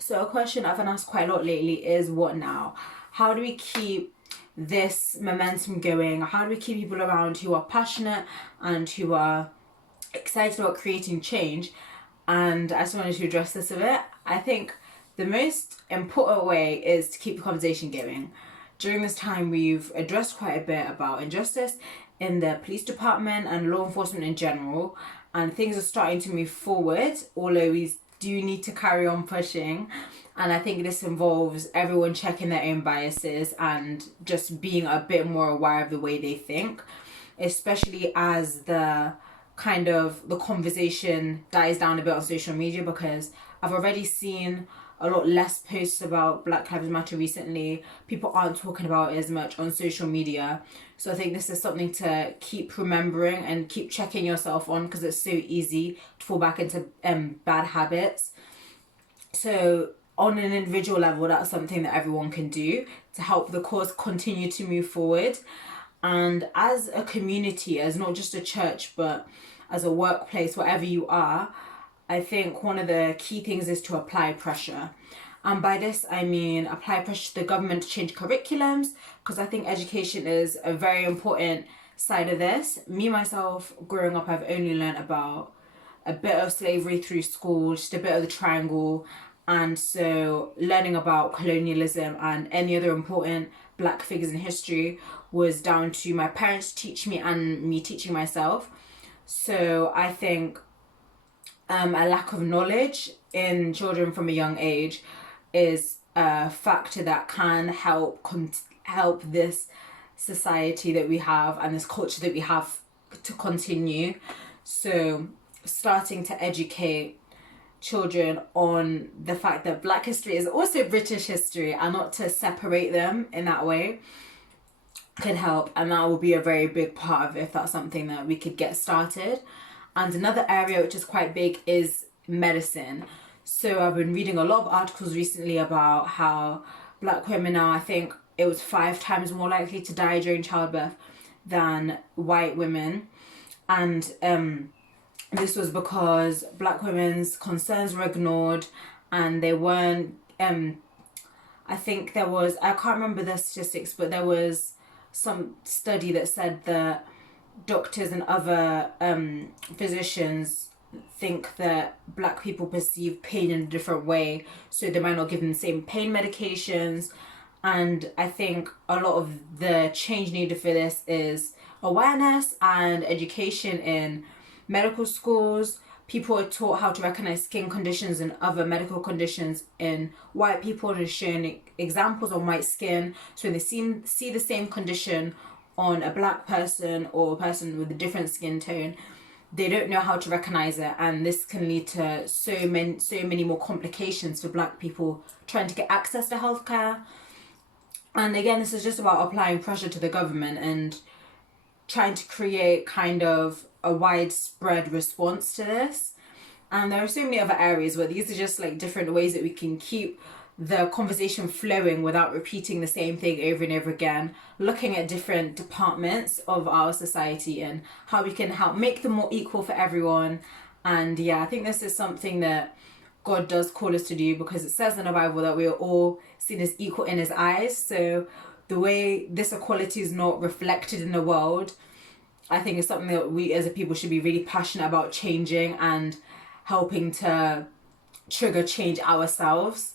So a question I've been asked quite a lot lately is, what now? How do we keep this momentum going? How do we keep people around who are passionate and who are excited about creating change? And I just wanted to address this a bit. I think the most important way is to keep the conversation going. During this time, we've addressed quite a bit about injustice in the police department and law enforcement in general, and things are starting to move forward, although we do need to carry on pushing. And I think this involves everyone checking their own biases and just being a bit more aware of the way they think, especially as the conversation dies down a bit on social media, because I've already seen a lot less posts about Black Lives Matter recently. People aren't talking about it as much on social media. So I think this is something to keep remembering and keep checking yourself on, because it's so easy to fall back into bad habits. So on an individual level, that's something that everyone can do to help the cause continue to move forward. And as a community, as not just a church, but as a workplace, wherever you are, I think one of the key things is to apply pressure. And by this, I mean apply pressure to the government to change curriculums, because I think education is a very important side of this. Me, myself, growing up, I've only learned about a bit of slavery through school, just a bit of the triangle. And so learning about colonialism and any other important Black figures in history was down to my parents teach me and me teaching myself. So I think a lack of knowledge in children from a young age is a factor that can help this society that we have and this culture that we have to continue. So starting to educate children on the fact that Black history is also British history, and not to separate them in that way, could help. And that will be a very big part of it, if that's something that we could get started. And another area which is quite big is medicine. So I've been reading a lot of articles recently about how Black women are, I think it was 5 times more likely to die during childbirth than white women. And this was because Black women's concerns were ignored, and they weren't, I think there was, I can't remember the statistics, but there was some study that said that doctors and other physicians think that Black people perceive pain in a different way, so they might not give them the same pain medications. And I think a lot of the change needed for this is awareness and education in medical schools. People are taught how to recognize skin conditions and other medical conditions in white people, and shown examples on white skin. So when they see the same condition on a Black person or a person with a different skin tone, they don't know how to recognize it, and this can lead to so many more complications for Black people trying to get access to healthcare. And again, this is just about applying pressure to the government and trying to create kind of a widespread response to this. And there are so many other areas where these are just like different ways that we can keep the conversation flowing without repeating the same thing over and over again, looking at different departments of our society and how we can help make them more equal for everyone. And yeah, I think this is something that God does call us to do, because it says in the Bible that we are all seen as equal in his eyes. So the way this equality is not reflected in the world, I think is something that we as a people should be really passionate about changing and helping to trigger change ourselves.